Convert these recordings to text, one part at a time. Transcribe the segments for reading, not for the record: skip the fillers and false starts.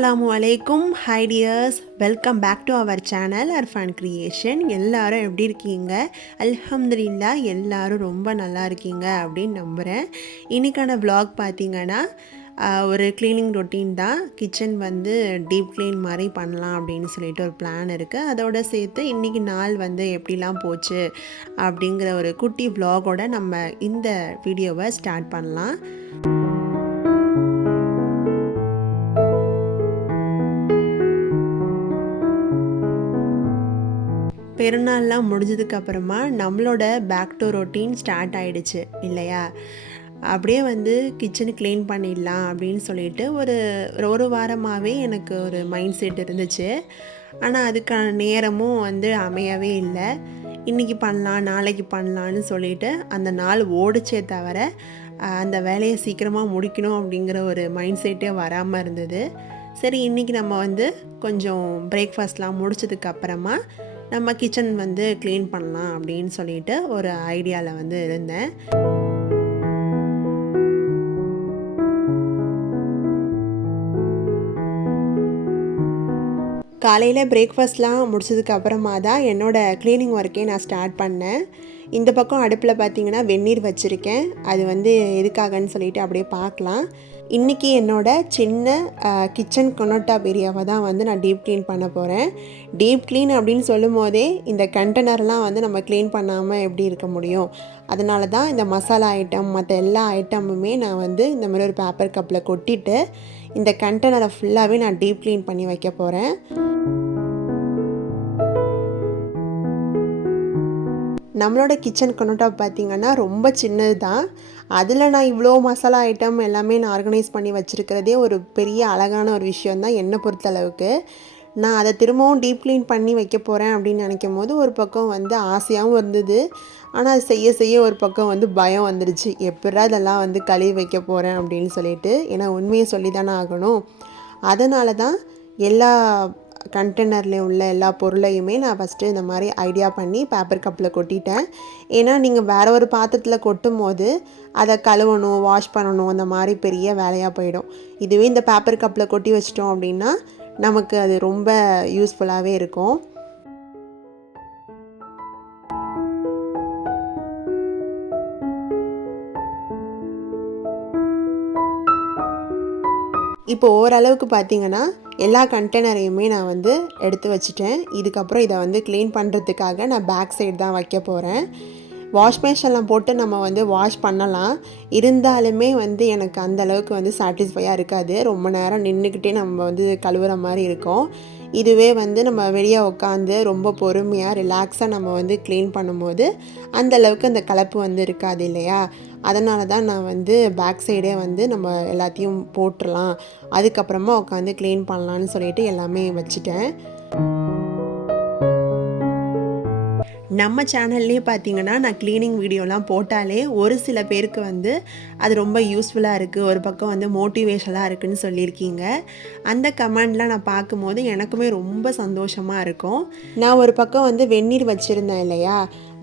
அஸ்ஸலாமு அலைக்கும். Hi dears, welcome back to our channel Arfan creation. எல்லாரும் எப்படி இருக்கீங்க? அல்ஹம்துலில்லாஹ் எல்லாரும் ரொம்ப நல்லா இருக்கீங்க அப்படின்னு நம்புகிறேன். இன்றைக்கான vlog பார்த்திங்கன்னா ஒரு க்ளீனிங் ரொட்டீன் தான். கிச்சன் வந்து டீப் க்ளீன் மாதிரி பண்ணலாம் அப்படின்னு சொல்லிட்டு ஒரு பிளான் இருக்குது. அதோடு சேர்த்து இன்றைக்கி நாள் வந்து எப்படிலாம் போச்சு அப்படிங்கிற ஒரு குட்டி vlogோட நம்ம இந்த வீடியோவை ஸ்டார்ட் பண்ணலாம். பெருநாள்லாம் முடிஞ்சதுக்கப்புறமா நம்மளோட பேக் டு ரொட்டீன் ஸ்டார்ட் ஆகிடுச்சு இல்லையா? அப்படியே வந்து கிச்சனை க்ளீன் பண்ணிடலாம் அப்படின்னு சொல்லிட்டு ஒரு வாரமாகவே எனக்கு ஒரு மைண்ட் செட் இருந்துச்சு. ஆனால் அதுக்கான நேரமும் வந்து அமையவே இல்லை. இன்றைக்கி பண்ணலாம் நாளைக்கு பண்ணலான்னு சொல்லிட்டு அந்த நாள் ஓடிச்சே தவிர அந்த வேலையை சீக்கிரமாக முடிக்கணும் அப்படிங்கிற ஒரு மைண்ட் செட்டே வராமல் இருந்தது. சரி, இன்றைக்கி நம்ம வந்து கொஞ்சம் பிரேக்ஃபாஸ்ட்லாம் முடிச்சதுக்கப்புறமா நம்ம கிச்சன் வந்து க்ளீன் பண்ணலாம் அப்படின்னு சொல்லிட்டு ஒரு ஐடியாவில் வந்து இருந்தேன். காலையில் பிரேக்ஃபாஸ்ட்லாம் முடிச்சதுக்கு அப்புறமா தான் என்னோடய க்ளீனிங் ஒர்க்கே நான் ஸ்டார்ட் பண்ணேன். இந்த பக்கம் அடுப்பில் பார்த்திங்கன்னா வெந்நீர் வச்சுருக்கேன். அது வந்து எதுக்காகன்னு சொல்லிட்டு அப்படியே பார்க்கலாம். இன்றைக்கி என்னோடய சின்ன கிச்சன் கவுண்டர்டாப் ஏரியாவை தான் வந்து நான் டீப் க்ளீன் பண்ண போகிறேன். டீப் க்ளீன் அப்படின்னு சொல்லும் போதே இந்த கண்டெய்னர்லாம் வந்து நம்ம க்ளீன் பண்ணாமல் எப்படி இருக்க முடியும்? அதனால தான் இந்த மசாலா ஐட்டம் மற்ற எல்லா ஐட்டமுமே நான் வந்து இந்த மாதிரி ஒரு பேப்பர் கப்பில் கொட்டிட்டு இந்த கண்டெய்னரை ஃபுல்லாகவே நான் டீப் க்ளீன் பண்ணி வைக்க போகிறேன். நம்மளோட கிச்சன் கவுண்டர்டாப் பார்த்திங்கன்னா ரொம்ப சின்னது தான். அதில் நான் இவ்வளோ மசாலா ஐட்டம் எல்லாமே நான் ஆர்கனைஸ் பண்ணி வச்சுருக்கிறதே ஒரு பெரிய அழகான ஒரு விஷயந்தான் என்னை பொறுத்தளவுக்கு. நான் அதை திரும்பவும் டீப் க்ளீன் பண்ணி வைக்க போகிறேன் அப்படின்னு நினைக்கும் போது ஒரு பக்கம் வந்து ஆசையாகவும் இருந்தது. ஆனால் அது செய்ய செய்ய ஒரு பக்கம் வந்து பயம் வந்துடுச்சு. எப்படா இதெல்லாம் வந்து கழுவி வைக்க போகிறேன் அப்படின்னு சொல்லிட்டு. ஏன்னா உண்மையை சொல்லி தானே ஆகணும். அதனால தான் எல்லா கண்டெய்னர்லேயும் உள்ள எல்லா பொருளையுமே நான் ஃபஸ்ட்டு இந்த மாதிரி ஐடியா பண்ணி பேப்பர் கப்பில் கொட்டிட்டேன். ஏன்னா நீங்கள் வேறு ஒரு பாத்திரத்தில் கொட்டும் போது அதை கழுவணும், வாஷ் பண்ணணும், அந்த மாதிரி பெரிய வேலையாக போயிடும். இதுவே இந்த பேப்பர் கப்பில் கொட்டி வச்சிட்டோம் அப்படின்னா நமக்கு அது ரொம்ப யூஸ்ஃபுல்லாகவே இருக்கும். இப்போ ஓரளவுக்கு பார்த்திங்கன்னா எல்லா கண்டெய்னரையுமே நான் வந்து எடுத்து வச்சுட்டேன். இதுக்கப்புறம் இதை வந்து க்ளீன் பண்ணுறதுக்காக நான் பேக் சைடு தான் வைக்க போகிறேன். வாஷ் பேஷனில் போட்டு நம்ம வந்து வாஷ் பண்ணலாம். இருந்தாலுமே வந்து எனக்கு அந்தளவுக்கு வந்து சாட்டிஸ்ஃபையாக இருக்காது. ரொம்ப நேரம் நின்றுக்கிட்டே நம்ம வந்து கழுவுற மாதிரி இருக்கும். இதுவே வந்து நம்ம வெளியே உட்காந்து ரொம்ப பொறுமையாக ரிலாக்ஸாக நம்ம வந்து க்ளீன் பண்ணும்போது அந்தளவுக்கு அந்த கலப்பு வந்து இருக்காது இல்லையா? அதனால தான் நான் வந்து பேக் சைடே வந்து நம்ம எல்லாத்தையும் போட்டுடலாம், அதுக்கப்புறமா உட்காந்து க்ளீன் பண்ணலான்னு சொல்லிட்டு எல்லாமே வச்சுட்டேன். நம்ம சேனல்லே பார்த்திங்கன்னா நான் க்ளீனிங் வீடியோலாம் போட்டாலே ஒரு சில பேருக்கு வந்து அது ரொம்ப யூஸ்ஃபுல்லாக இருக்குது, ஒரு பக்கம் வந்து மோட்டிவேஷனாக இருக்குதுன்னு சொல்லியிருக்கீங்க. அந்த கமெண்ட்லாம் நான் பார்க்கும்போது எனக்குமே ரொம்ப சந்தோஷமாக இருக்கும். நான் ஒரு பக்கம் வந்து வெந்நீர் வச்சுருந்தேன் இல்லையா?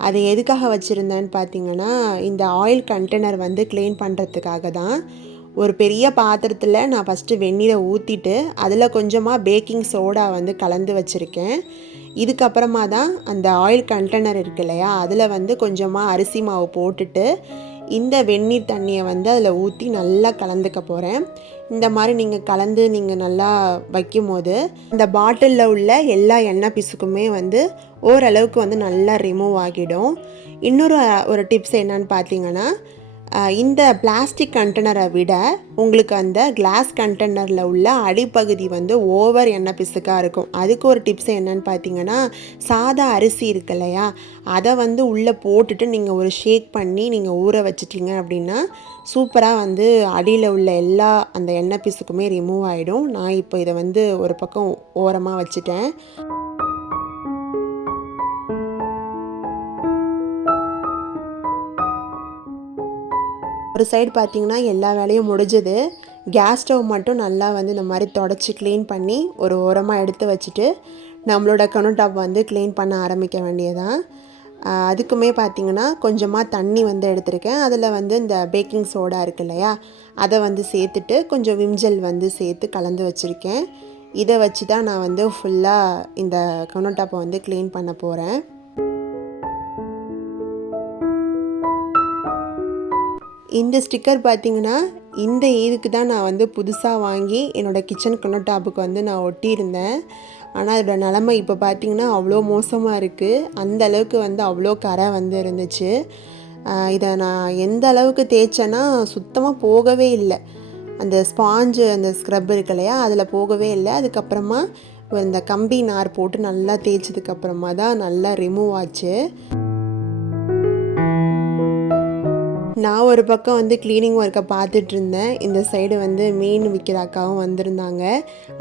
அது எதுக்காக வச்சுருந்தேன்னு பார்த்திங்கன்னா இந்த ஆயில் கண்டெய்னர் வந்து க்ளீன் பண்ணுறதுக்காக தான். ஒரு பெரிய பாத்திரத்தில் நான் ஃபஸ்ட்டு வெந்நீரை ஊற்றிட்டு அதில் கொஞ்சமாக பேக்கிங் சோடா வந்து கலந்து வச்சுருக்கேன். இதுக்கப்புறமா தான் அந்த ஆயில் கண்டெய்னர் இருக்கு இல்லையா? அதில் வந்து கொஞ்சமாக அரிசி மாவு போட்டுட்டு இந்த வெந்நீர் தண்ணியை வந்து அதில் ஊற்றி நல்லா கலந்துக்க போகிறேன். இந்த மாதிரி நீங்கள் நல்லா வைக்கும் போது இந்த பாட்டிலில் உள்ள எல்லா எண்ணெய் பிசுக்குமே வந்து ஓரளவுக்கு வந்து நல்லா ரிமூவ் ஆகிடும். ஒரு டிப்ஸ் என்னன்னு பார்த்தீங்கன்னா, இந்த பிளாஸ்டிக் கண்டெய்னரை விட உங்களுக்கு அந்த கிளாஸ் கண்டெய்னரில் உள்ள அடிப்பகுதி வந்து ஓவர் எண்ணெய் பிசுக்காக இருக்கும். அதுக்கு ஒரு டிப்ஸ் என்னன்னு பார்த்தீங்கன்னா, சாதா அரிசி இருக்கு இல்லையா? அதை வந்து உள்ளே போட்டுட்டு நீங்கள் ஒரு ஷேக் பண்ணி நீங்கள் ஊற வச்சிட்டிங்க அப்படின்னா சூப்பராக வந்து அடியில் உள்ள எல்லா அந்த எண்ணெய் பிசுக்குமே ரிமூவ் ஆகிடும். நான் இப்போ இதை வந்து ஒரு பக்கம் ஓரமாக வச்சுட்டேன். ஒரு சைடு பார்த்திங்கன்னா எல்லா வேலையும் முடிஞ்சது. கேஸ் ஸ்டவ் மட்டும் நல்லா வந்து இந்த மாதிரி தொடச்சி க்ளீன் பண்ணி ஒரு ஓரமாக எடுத்து வச்சுட்டு நம்மளோட கவுண்டர்டாப் வந்து க்ளீன் பண்ண ஆரம்பிக்க வேண்டியதான். அதுக்குமே பார்த்திங்கன்னா கொஞ்சமாக தண்ணி வந்து எடுத்திருக்கேன். அதில் வந்து இந்த பேக்கிங் சோடா இருக்கு இல்லையா? அதை வந்து சேர்த்துட்டு கொஞ்சம் விம் ஜெல் வந்து சேர்த்து கலந்து வச்சுருக்கேன். இதை வச்சு தான் நான் வந்து ஃபுல்லாக இந்த கவுண்டர் டாப்பை வந்து க்ளீன் பண்ண போகிறேன். இந்த ஸ்டிக்கர் பார்த்திங்கன்னா இந்த ஈதுக்கு தான் நான் வந்து புதுசாக வாங்கி என்னோடய கிச்சன் கவுண்டர் டாப்புக்கு வந்து நான் ஒட்டியிருந்தேன். ஆனால் அதோட நிலமை இப்போ பார்த்திங்கன்னா அவ்வளோ மோசமாக இருக்குது. அந்த அளவுக்கு வந்து அவ்வளோ கரை வந்து இருந்துச்சு. இதை நான் எந்த அளவுக்கு தேய்ச்சேன்னா சுத்தமாக போகவே இல்லை. அந்த ஸ்பாஞ்சு அந்த ஸ்க்ரப் இருக்கு இல்லையா, அதில் போகவே இல்லை. அதுக்கப்புறமா இந்த கம்பி நார் போட்டு நல்லா தேய்ச்சதுக்கப்புறமா தான் நல்லா ரிமூவ் ஆச்சு. நான் ஒரு பக்கம் வந்து க்ளீனிங் ஒர்க்கை பார்த்துட்டு இருந்தேன். இந்த சைடு வந்து மீன் விற்கிற அக்காவும் வந்திருந்தாங்க.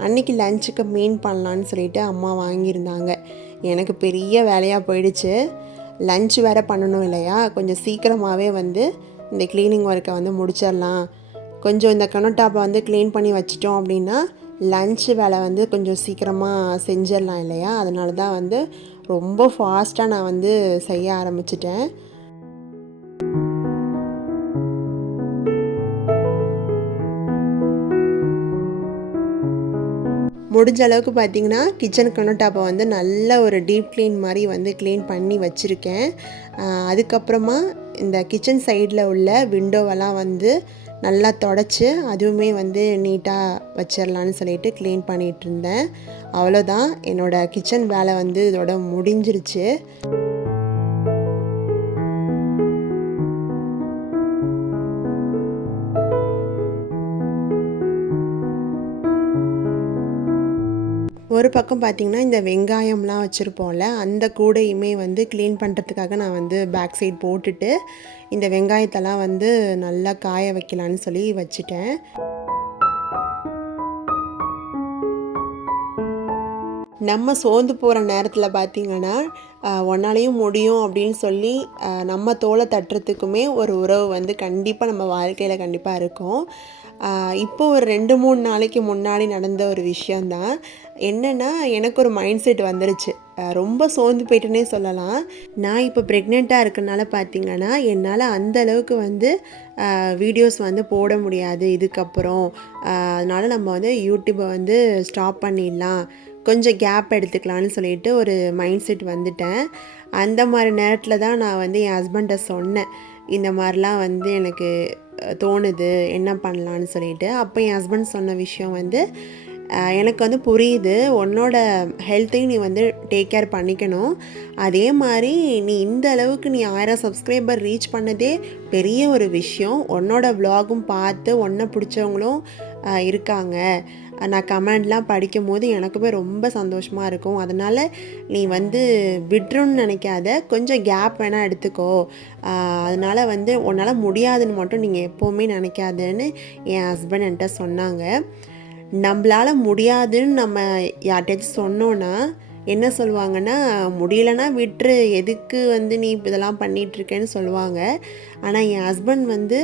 அன்றைக்கி லஞ்சுக்கு மீன் பண்ணலான்னு சொல்லிட்டு அம்மா வாங்கியிருந்தாங்க. எனக்கு பெரிய வேலையாக போயிடுச்சு. லஞ்ச் வேறு பண்ணணும் இல்லையா, கொஞ்சம் சீக்கிரமாகவே வந்து இந்த க்ளீனிங் ஒர்க்கை வந்து முடிச்சிடலாம். கொஞ்சம் இந்த கவுண்டர் டாப்பை வந்து க்ளீன் பண்ணி வச்சிட்டோம் அப்படின்னா லன்ச்சு வேலை வந்து கொஞ்சம் சீக்கிரமாக செஞ்சிடலாம் இல்லையா. அதனால தான் வந்து ரொம்ப ஃபாஸ்ட்டாக நான் வந்து செய்ய ஆரம்பிச்சிட்டேன். முடிஞ்ச அளவுக்கு பார்த்திங்கன்னா கிச்சன் கவுண்டர் டாப்பை வந்து நல்ல ஒரு டீப் க்ளீன் மாதிரி வந்து க்ளீன் பண்ணி வச்சுருக்கேன். அதுக்கப்புறமா இந்த கிச்சன் சைடில் உள்ள விண்டோவெல்லாம் வந்து நல்லா தொடச்சி அதுவுமே வந்து நீட்டாக வச்சிடலான்னு சொல்லிட்டு க்ளீன் பண்ணிகிட்ருந்தேன். அவ்வளோதான், என்னோடய கிச்சன் வேலை வந்து இதோட முடிஞ்சிருச்சு. ஒரு பக்கம் பார்த்திங்கன்னா இந்த வெங்காயம்லாம் வச்சுருப்போம்ல, அந்த கூடையுமே வந்து க்ளீன் பண்ணுறதுக்காக நான் வந்து பேக் சைட் போட்டுட்டு இந்த வெங்காயத்தெல்லாம் வந்து நல்லா காய வைக்கலான்னு சொல்லி வச்சுட்டேன். நம்ம சோர்ந்து போகிற நேரத்தில் பார்த்திங்கன்னா ஒன்னாலையும் முடியும் அப்படின்னு சொல்லி நம்ம தோலை தட்டுறதுக்குமே ஒரு உறவு வந்து கண்டிப்பாக நம்ம வாழ்க்கையில் கண்டிப்பாக இருக்கும். இப்போ ஒரு 2-3 நாளைக்கு முன்னாடி நடந்த ஒரு விஷயந்தான். என்னென்னா, எனக்கு ஒரு மைண்ட் செட் வந்துருச்சு. ரொம்ப சோர்ந்து போயிட்டுனே சொல்லலாம். நான் இப்போ ப்ரெக்னெண்ட்டாக இருக்கனால பார்த்திங்கன்னா என்னால் அந்த அளவுக்கு வந்து வீடியோஸ் வந்து போட முடியாது இதுக்கப்புறம். அதனால் நம்ம வந்து யூடியூப்பை வந்து ஸ்டாப் பண்ணிடலாம், கொஞ்சம் கேப் எடுத்துக்கலான்னு சொல்லிட்டு ஒரு மைண்ட் செட் வந்துட்டேன். அந்த மாதிரி நேரத்தில் தான் நான் வந்து என் ஹஸ்பண்ட்டை சொன்னேன், இந்த மாதிரிலாம் வந்து எனக்கு தோணுது, என்ன பண்ணலான்னு சொல்லிட்டு. அப்போ என் ஹஸ்பண்ட் சொன்ன விஷயம் வந்து, எனக்கு வந்து புரியுது, உன்னோட ஹெல்த்தையும் நீ வந்து டேக் கேர் பண்ணிக்கணும். அதே மாதிரி நீ இந்த அளவுக்கு நீ 1000 சப்ஸ்கிரைபர் ரீச் பண்ணதே பெரிய ஒரு விஷயம். உன்னோட வ்ளாகும் பார்த்து உன்னை பிடிச்சவங்களும் இருக்காங்க. நான் கமெண்ட்லாம் படிக்கும் போது எனக்குமே ரொம்ப சந்தோஷமாக இருக்கும். அதனால் நீ வந்து விட்ருன்னு நினைக்காத, கொஞ்சம் கேப் வேணால் எடுத்துக்கோ. அதனால் வந்து உன்னால் முடியாதுன்னு மட்டும் நீங்கள் எப்போவுமே நினைக்காதன்னு என் ஹஸ்பண்ட் என்கிட்ட சொன்னாங்க. நம்மளால் முடியாதுன்னு நம்ம யார்கிட்டயாச்சும் சொன்னோன்னா என்ன சொல்லுவாங்கன்னா, முடியலன்னா விட்டுரு, எதுக்கு வந்து நீ இதெல்லாம் பண்ணிகிட்ருக்கேன்னு சொல்லுவாங்க. ஆனால் என் ஹஸ்பண்ட் வந்து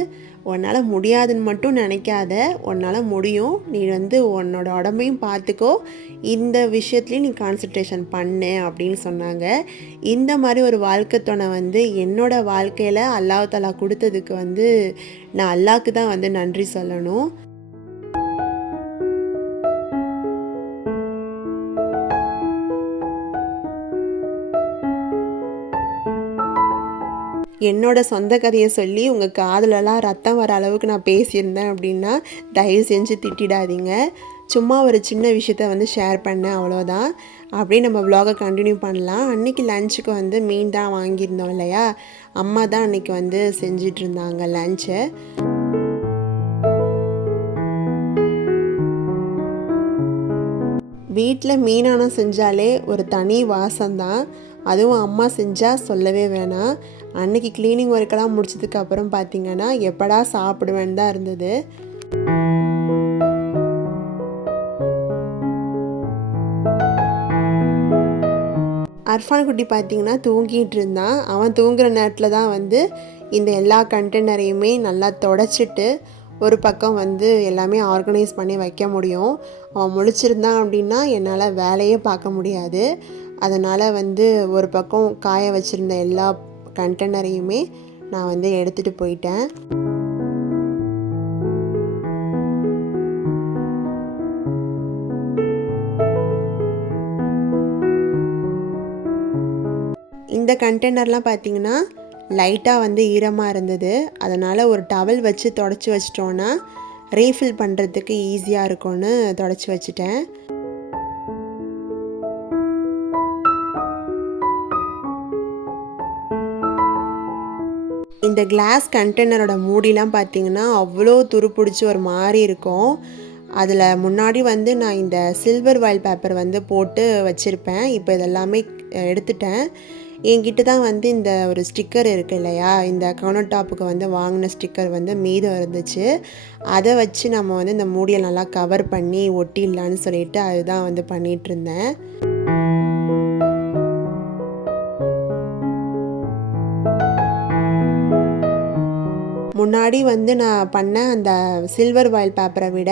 உன்னால் முடியாதுன்னு மட்டும் நினைக்காத, உன்னால் முடியும், நீ வந்து உன்னோட உடம்பையும் பார்த்துக்கோ, இந்த விஷயத்துலையும் நீ கான்சன்ட்ரேஷன் பண்ணு அப்படின்னு சொன்னாங்க. இந்த மாதிரி ஒரு வாழ்க்கை துணை வந்து என்னோடய வாழ்க்கையில் அல்லாஹ் தஆலா கொடுத்ததுக்கு வந்து நான் அல்லாஹ்க்கு தான் வந்து நன்றி சொல்லணும். என்னோடய சொந்த கதையை சொல்லி உங்கள் காதுலலாம் ரத்தம் வர அளவுக்கு நான் பேசியிருந்தேன் அப்படின்னா தயவு செஞ்சு திட்டிடாதீங்க. சும்மா ஒரு சின்ன விஷயத்த வந்து ஷேர் பண்ணேன், அவ்வளோதான். அப்படியே நம்ம வ்ளாகை கண்டினியூ பண்ணலாம். அன்றைக்கி லஞ்சுக்கு வந்து மீன் தான் வாங்கியிருந்தோம் இல்லையா, அம்மா தான் அன்றைக்கி வந்து செஞ்சிட்ருந்தாங்க லஞ்சை. வீட்டில் மீனானம் செஞ்சாலே ஒரு தனி வாசம்தான். அதுவும் அம்மா செஞ்சால் சொல்லவே வேணாம். அன்றைக்கி க்ளீனிங் ஒர்க்கெல்லாம் முடிச்சதுக்கப்புறம் பார்த்திங்கன்னா எப்படா சாப்பிடுவேன்னு தான் இருந்தது. அர்ஃபான் குட்டி பார்த்திங்கன்னா தூங்கிட்டு இருந்தான். அவன் தூங்குகிற நேரத்தில் தான் வந்து இந்த எல்லா கண்டெய்னரையுமே நல்லா தொடச்சிட்டு ஒரு பக்கம் வந்து எல்லாமே ஆர்கனைஸ் பண்ணி வைக்க முடியும். அவன் முழிச்சிருந்தான் அப்படின்னா என்னால் வேலையே பார்க்க முடியாது. அதனால் வந்து ஒரு பக்கம் காய வச்சுருந்த எல்லா கண்டெய்னரையுமே நான் வந்து எடுத்துகிட்டு போயிட்டேன். கண்டெய்னர்லாம் பார்த்திங்கன்னா லைட்டாக வந்து ஈரமாக இருந்தது. அதனால் ஒரு டவல் வச்சு தொடச்சி வச்சிட்டோன்னா ரீஃபில் பண்ணுறதுக்கு ஈஸியாக இருக்கும்னு தொடச்சி வச்சுட்டேன். இந்த கிளாஸ் கண்டெய்னரோட மூடிலாம் பார்த்திங்கன்னா அவ்வளோ துருப்பிடிச்சி ஒரு மாதிரி இருக்கும். அதில் முன்னாடி வந்து நான் இந்த சில்வர் வாயில் பேப்பர் வந்து போட்டு வச்சுருப்பேன். இப்போ இதெல்லாமே எடுத்துட்டேன். என்கிட்ட தான் வந்து இந்த ஒரு ஸ்டிக்கர் இருக்குது இல்லையா, இந்த கவுண்டர் டாப்புக்கு வந்து வாங்கின ஸ்டிக்கர் வந்து மீதம் இருந்துச்சு. அதை வச்சு நம்ம வந்து இந்த மூடியை நல்லா கவர் பண்ணி ஒட்டிடலான்னு சொல்லிட்டு அதுதான் வந்து பண்ணிகிட்ருந்தேன். முன்னாடி வந்து நான் பண்ண அந்த சில்வர் வாயில் பேப்பரை விட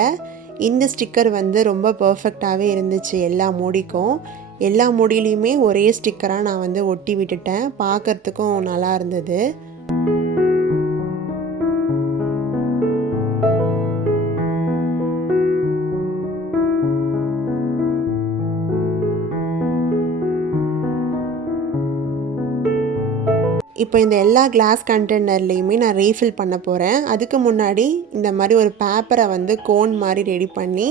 இந்த ஸ்டிக்கர் வந்து ரொம்ப பர்ஃபெக்டாகவே இருந்துச்சு. எல்லா மூடிக்கும் எல்லா மூடியிலையுமே ஒரே ஸ்டிக்கராக நான் வந்து ஒட்டி விட்டுட்டேன். பார்க்குறதுக்கும் நல்லா இருந்தது. இப்போ இந்த எல்லா கிளாஸ் கண்டெய்னர்லேயுமே நான் ரீஃபில் பண்ண போகிறேன். அதுக்கு முன்னாடி இந்த மாதிரி ஒரு பேப்பரை வந்து கோன் மாதிரி ரெடி பண்ணி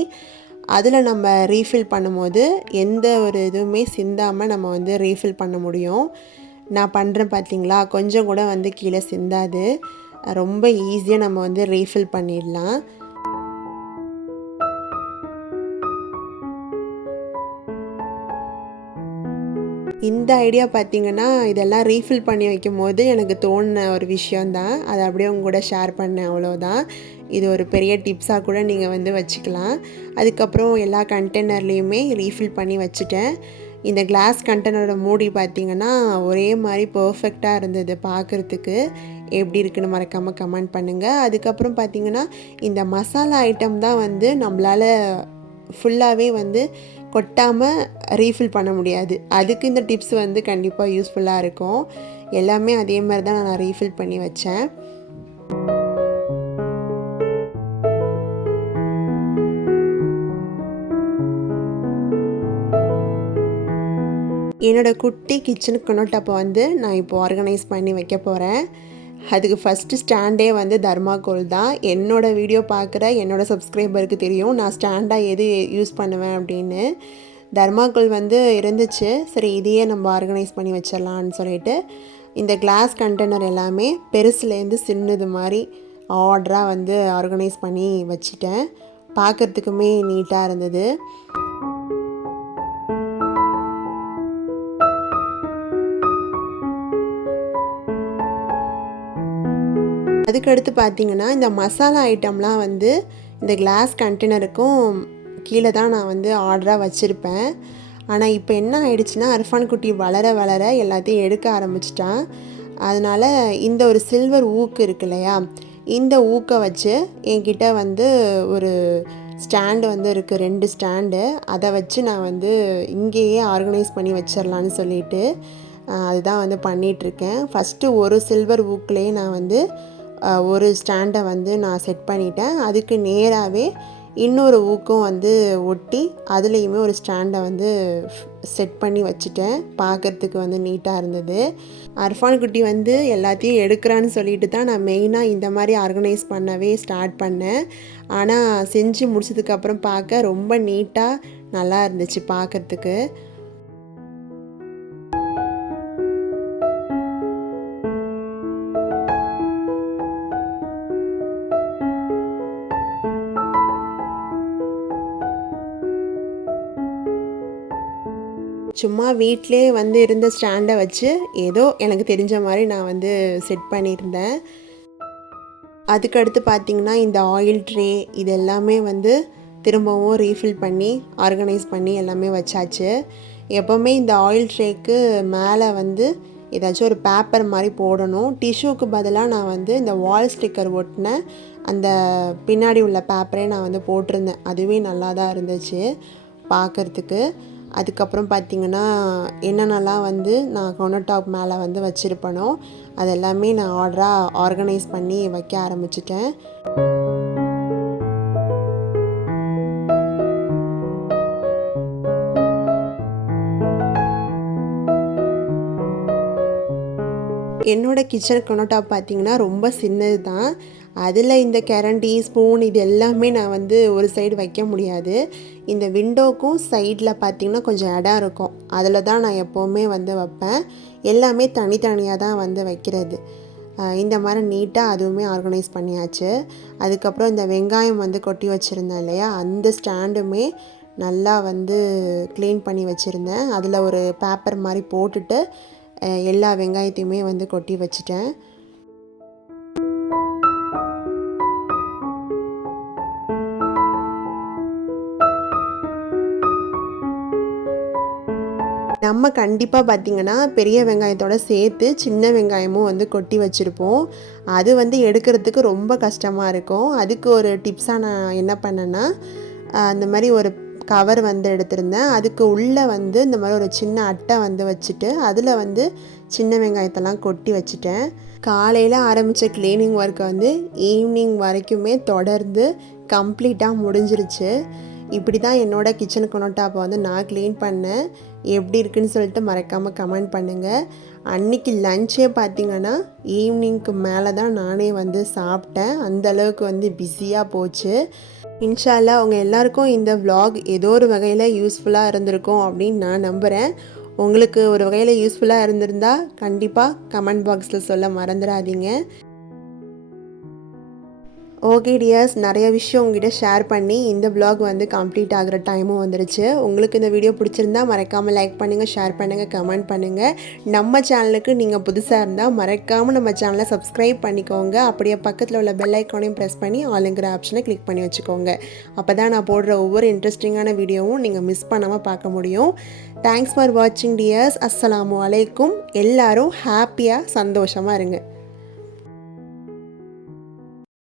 அதில் நம்ம ரீஃபில் பண்ணும்போது எந்த ஒரு இதுவுமே சிந்தாமல் நம்ம வந்து ரீஃபில் பண்ண முடியும். நான் பண்ணுறேன் பார்த்திங்களா, கொஞ்சம் கூட வந்து கீழே சிந்தாது. ரொம்ப ஈஸியாக நம்ம வந்து ரீஃபில் பண்ணிடலாம். இந்த ஐடியா பார்த்திங்கன்னா இதெல்லாம் ரீஃபில் பண்ணி வைக்கும்போது எனக்கு தோணின ஒரு விஷயந்தான். அதை அப்படியே உங்க கூட ஷேர் பண்ணேன், அவ்வளோதான். இது ஒரு பெரிய டிப்ஸாக கூட நீங்கள் வந்து வச்சுக்கலாம். அதுக்கப்புறம் எல்லா கண்டெய்னர்லேயுமே ரீஃபில் பண்ணி வச்சுட்டேன். இந்த கிளாஸ் கண்டெய்னரோட மூடி பார்த்திங்கன்னா ஒரே மாதிரி பர்ஃபெக்டாக இருந்தது பார்க்குறதுக்கு. எப்படி இருக்குன்னு மறக்காமல் கமெண்ட் பண்ணுங்கள். அதுக்கப்புறம் பார்த்திங்கன்னா இந்த மசாலா ஐட்டம் தான் வந்து நம்மளால் ஃபுல்லாகவே வந்து கொட்டாமல் ரீஃபில் பண்ண முடியாது. அதுக்கு இந்த டிப்ஸ் வந்து கண்டிப்பாக யூஸ்ஃபுல்லாக இருக்கும். எல்லாமே அதே மாதிரி தான் நான் ரீஃபில் பண்ணி வச்சேன். என்னோடய குட்டி கிச்சன் கவுண்டர்டாப்பை வந்து நான் இப்போ ஆர்கனைஸ் பண்ணி வைக்க போகிறேன். அதுக்கு ஃபஸ்ட்டு ஸ்டாண்டே வந்து தர்மாக்கோல் தான். என்னோடய வீடியோ பார்க்குற என்னோடய சப்ஸ்கிரைபருக்கு தெரியும் நான் ஸ்டாண்டாக எது யூஸ் பண்ணுவேன் அப்படின்னு. தர்மாக்கோல் வந்து இருந்துச்சு. சரி இதையே நம்ம ஆர்கனைஸ் பண்ணி வச்சிடலான்னு சொல்லிட்டு இந்த கிளாஸ் கண்டெய்னர் எல்லாமே பெருசுலேருந்து சின்னது மாதிரி ஆர்டராக வந்து ஆர்கனைஸ் பண்ணி வச்சுட்டேன். பார்க்குறதுக்குமே நீட்டாக இருந்தது. அதுக்கடுத்து பார்த்திங்கன்னா இந்த மசாலா ஐட்டம்லாம் வந்து இந்த கிளாஸ் கண்டெய்னருக்கும் கீழே தான் நான் வந்து ஆர்டராக வச்சுருப்பேன். ஆனால் இப்போ என்ன ஆயிடுச்சுன்னா அர்ஃபான் குட்டி வளர வளர எல்லாத்தையும் எடுக்க ஆரம்பிச்சிட்டான். அதனால் இந்த ஒரு சில்வர் ஊக்கு இருக்கு இல்லையா, இந்த ஊக்கை வச்சு என்கிட்ட வந்து ஒரு ஸ்டாண்டு வந்து இருக்குது, 2 ஸ்டாண்டு. அதை வச்சு நான் வந்து இங்கேயே ஆர்கனைஸ் பண்ணி வச்சிடலான்னு சொல்லிட்டு அதுதான் வந்து பண்ணிகிட்ருக்கேன். ஃபஸ்ட்டு ஒரு சில்வர் ஊக்குலேயே நான் வந்து ஒரு ஸ்டாண்டை வந்து நான் செட் பண்ணிட்டேன். அதுக்கு நேராகவே இன்னொரு ஊக்கம் வந்து ஒட்டி அதுலேயுமே ஒரு ஸ்டாண்டை வந்து செட் பண்ணி வச்சுட்டேன். பார்க்குறதுக்கு வந்து நீட்டாக இருந்தது. அர்ஃபான் குட்டி வந்து எல்லாத்தையும் எடுக்கிறான்னு சொல்லிட்டு தான் நான் மெயினாக இந்த மாதிரி ஆர்கனைஸ் பண்ணவே ஸ்டார்ட் பண்ணேன். ஆனால் செஞ்சு முடிச்சதுக்கப்புறம் பார்க்க ரொம்ப நீட்டாக நல்லா இருந்துச்சு பார்க்குறதுக்கு. சும்மா வீட்டிலே வந்து இருந்த ஸ்டாண்டை வச்சு ஏதோ எனக்கு தெரிஞ்ச மாதிரி நான் வந்து செட் பண்ணியிருந்தேன். அதுக்கடுத்து பார்த்திங்கன்னா இந்த ஆயில் ட்ரே இது எல்லாமே வந்து திரும்பவும் ரீஃபில் பண்ணி ஆர்கனைஸ் பண்ணி எல்லாமே வச்சாச்சு. எப்போவுமே இந்த ஆயில் ட்ரேக்கு மேலே வந்து ஏதாச்சும் ஒரு பேப்பர் மாதிரி போடணும். டிஷ்யூக்கு பதிலாக நான் வந்து இந்த வால் ஸ்டிக்கர் ஒட்டின அந்த பின்னாடி உள்ள பேப்பரே நான் வந்து போட்டிருந்தேன். அதுவே நல்லா தான் இருந்துச்சு பார்க்குறதுக்கு. அதுக்கப்புறம் பார்த்திங்கன்னா என்னென்னலாம் வந்து நான் கவுண்டர் டாப் மேலே வந்து வச்சுருப்பேனோ அதெல்லாமே நான் ஆர்டராக ஆர்கனைஸ் பண்ணி வைக்க ஆரம்பிச்சிட்டேன். என்னோட கிச்சன் கவுண்டர்டாப் பார்த்திங்கன்னா ரொம்ப சின்னது தான். அதில் இந்த கரண்டி ஸ்பூன் இது எல்லாமே நான் வந்து ஒரு சைடு வைக்க முடியாது. இந்த விண்டோக்கும் சைடில் பார்த்திங்கன்னா கொஞ்சம் இடம் இருக்கும். அதில் தான் நான் எப்போவுமே வந்து வைப்பேன். எல்லாமே தனித்தனியாக தான் வந்து வைக்கிறது. இந்த மாதிரி நீட்டாக அதுவுமே ஆர்கனைஸ் பண்ணியாச்சு. அதுக்கப்புறம் இந்த வெங்காயம் வந்து கொட்டி வச்சுருந்தேன் இல்லையா, அந்த ஸ்டாண்டுமே நல்லா வந்து க்ளீன் பண்ணி வச்சுருந்தேன். அதில் ஒரு பேப்பர் மாதிரி போட்டுட்டு எல்லா வெங்காயத்தையுமே வந்து கொட்டி வச்சுட்டேன். நம்ம கண்டிப்பாக பார்த்திங்கன்னா பெரிய வெங்காயத்தோடு சேர்த்து சின்ன வெங்காயமும் வந்து கொட்டி வச்சுருப்போம். அது வந்து எடுக்கிறதுக்கு ரொம்ப கஷ்டமாக இருக்கும். அதுக்கு ஒரு டிப்ஸாக நான் என்ன பண்ணேன்னா, அந்த மாதிரி ஒரு கவர் வந்து எடுத்திருந்தேன். அதுக்கு உள்ளே வந்து இந்த மாதிரி ஒரு சின்ன அட்டை வந்து வச்சுட்டு அதில் வந்து சின்ன வெங்காயத்தெல்லாம் கொட்டி வச்சுட்டேன். காலையில் ஆரம்பித்த க்ளீனிங் ஒர்க்கை வந்து ஈவினிங் வரைக்குமே தொடர்ந்து கம்ப்ளீட்டாக முடிஞ்சிருச்சு. இப்படி தான் என்னோடய கிச்சன் கவுண்டர்டாப்பை வந்து நான் க்ளீன் பண்ணேன். எப்படி இருக்குன்னு சொல்லிட்டு மறக்காமல் கமெண்ட் பண்ணுங்கள். அன்றைக்கி லஞ்சே பார்த்திங்கன்னா ஈவினிங்க்கு மேலே தான் நானே வந்து சாப்பிட்டேன். அந்தளவுக்கு வந்து பிஸியாக போச்சு. இன்ஷா அல்லாஹ் அவங்க எல்லாருக்கும் இந்த vlog ஏதோ ஒரு வகையில் யூஸ்ஃபுல்லாக இருந்திருக்கும் அப்படின்னு நான் நம்புகிறேன். உங்களுக்கு ஒரு வகையில் யூஸ்ஃபுல்லாக இருந்திருந்தால் கண்டிப்பாக கமெண்ட் பாக்ஸில் சொல்ல மறந்துடாதீங்க. ஓகே டியர்ஸ், நிறைய விஷயம் உங்ககிட்ட ஷேர் பண்ணி இந்த vlog வந்து கம்ப்ளீட் ஆகிற டைமும் வந்துருச்சு. உங்களுக்கு இந்த வீடியோ பிடிச்சிருந்தா மறக்காமல் லைக் பண்ணுங்கள், ஷேர் பண்ணுங்கள், கமெண்ட் பண்ணுங்கள். நம்ம சேனலுக்கு நீங்கள் புதுசாக இருந்தால் மறக்காமல் நம்ம சேனலை சப்ஸ்கிரைப் பண்ணிக்கோங்க. அப்படியே பக்கத்தில் உள்ள பெல் ஐக்கானையும் ப்ரெஸ் பண்ணி ஆளுங்கிற ஆப்ஷனை கிளிக் பண்ணி வச்சுக்கோங்க. அப்போ தான் நான் போடுற ஒவ்வொரு இன்ட்ரெஸ்டிங்கான வீடியோவும் நீங்கள் மிஸ் பண்ணாமல் பார்க்க முடியும். தேங்க்ஸ் ஃபார் வாட்சிங் டியர்ஸ். அஸ்ஸலாமு அலைக்கும். எல்லோரும் ஹாப்பியாக சந்தோஷமாக இருங்க.